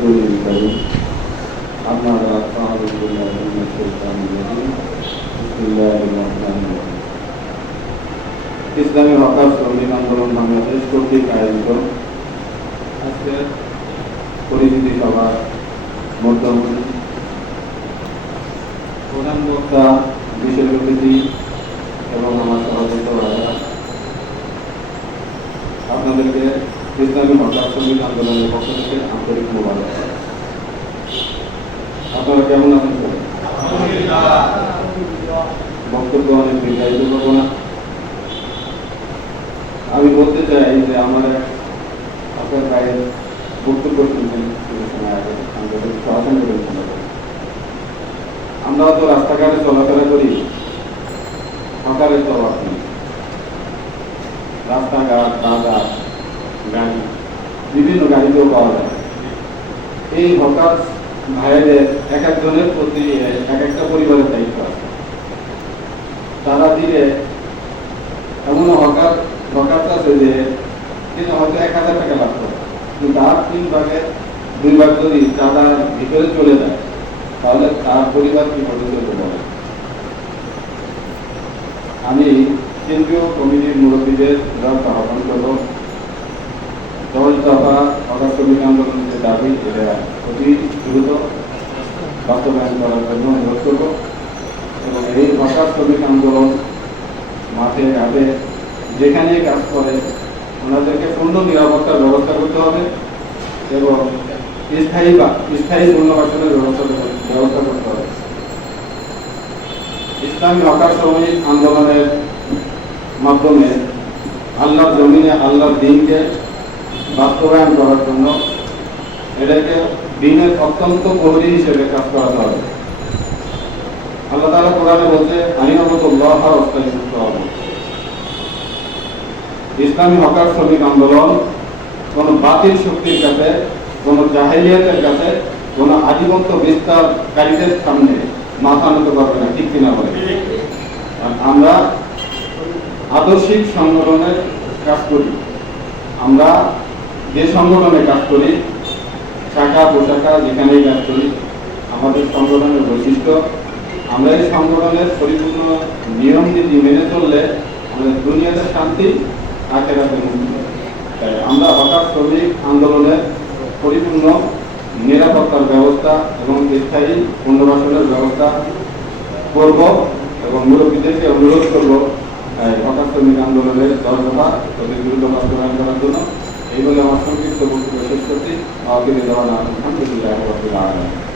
رسول الكريم أما بعد فأعوذ بالله من الشيطان الرجيم بسم الله الرحمن الرحيم ইসলামী hawker শ্রমিক আন্দোলন বাংলাদেশ কর্তৃক আয়োজিত আজকে পরিচিতি সভার মধ্যমণি প্রধান বক্তা বিশেষ অতিথি এবং আমার সহযোগিত ভাইরা আপনাদেরকে ইসলামী শ্রমিক আন্দোলনের পক্ষ থেকে আন্তরিক আপনারা কেমন আছেন বক্তব্য অনেক না। আমি বলতে চাই যে আমার আপনার বক্তব্য শুনছেন তো রাস্তাঘাটে চলাফেরা করি। অভাব নেই। রাস্তাঘাট, বাজার গাড়ি, বিভিন্ন গাড়িতেও পাওয়া যায়। এই হকার ভাইদের এক একজনের প্রতি, এক একটা পরিবারের দায়িত্ব আছে। তারা দিলে এমন হকার হকার আছে যে কিন্তু হয়তো এক হাজার টাকা লাভ করে কিন্তু তার তিন ভাগে, দুই ভাগ যদি চাঁদার ভিতরে চলে যায়, তাহলে তার পরিবার কি চলতে পারে? আমি কেন্দ্রীয় কমিটির মুরব্বীদের আহ্বান করব দশ দফা হকার শ্রমিক আন্দোলনের দাবি, এটা অতি দ্রুত বাস্তবায়ন করার জন্য অনুরোধ করব এবং এই হকার শ্রমিক আন্দোলন মাঠে ঘাটে যেখানেই কাজ করে, ওনাদেরকে পূর্ণ নিরাপত্তার ব্যবস্থা করতে হবে এবং স্থায়ী বা স্থায়ী পুনর্বাসনের ব্যবস্থা ব্যবস্থা করতে হবে। ইসলামী হকার শ্রমিক আন্দোলনের মাধ্যমে আল্লাহর জমিনে আল্লাহর দিনকে বাস্তবায়ন করার জন্য এটাকে দিনের অত্যন্ত প্রহরী হিসেবে কাজ করাতে হবে। আল্লাহ তাআলা কোরআনে বলছে আইনামতুল্লাহ অস্তাইমুক্ত হবে ইসলামী হকার শ্রমিক আন্দোলন কোন বাতিল শক্তির কাছে, কোন জাহেলিয়াতের কাছে, কোন আধিপত্য বিস্তারকারীদের সামনে মাথা নত করবে না, ঠিক কিনা বলে? আমরা আদর্শিক সংগঠনের কাজ করি। আমরা যে সংগঠনে কাজ করি, শাখা পোশাখা যেখানেই কাজ করি, আমাদের সংগঠনের বৈশিষ্ট্য, আমরা এই সংগঠনের পরিপূর্ণ নিয়ম নীতি মেনে চললে আমাদের দুনিয়াতে শান্তি আখেরাতে মুক্তি তাই আমরা হঠাৎ শ্রমিক আন্দোলনের পরিপূর্ণ নিরাপত্তার ব্যবস্থা এবং স্থায়ী পুনর্বাসনের ব্যবস্থা করব এবং মুরব্বীদেরকে অনুরোধ করব হঠাৎ শ্রমিক আন্দোলনের দশ দফা অতি দ্রুত বাস্তবায়ন করার জন্য। এই বলে আমার সংক্ষিপ্ত বক্তব্য শেষ করছি। আমাকে দেওয়া না আলহামদুলিল্লাহ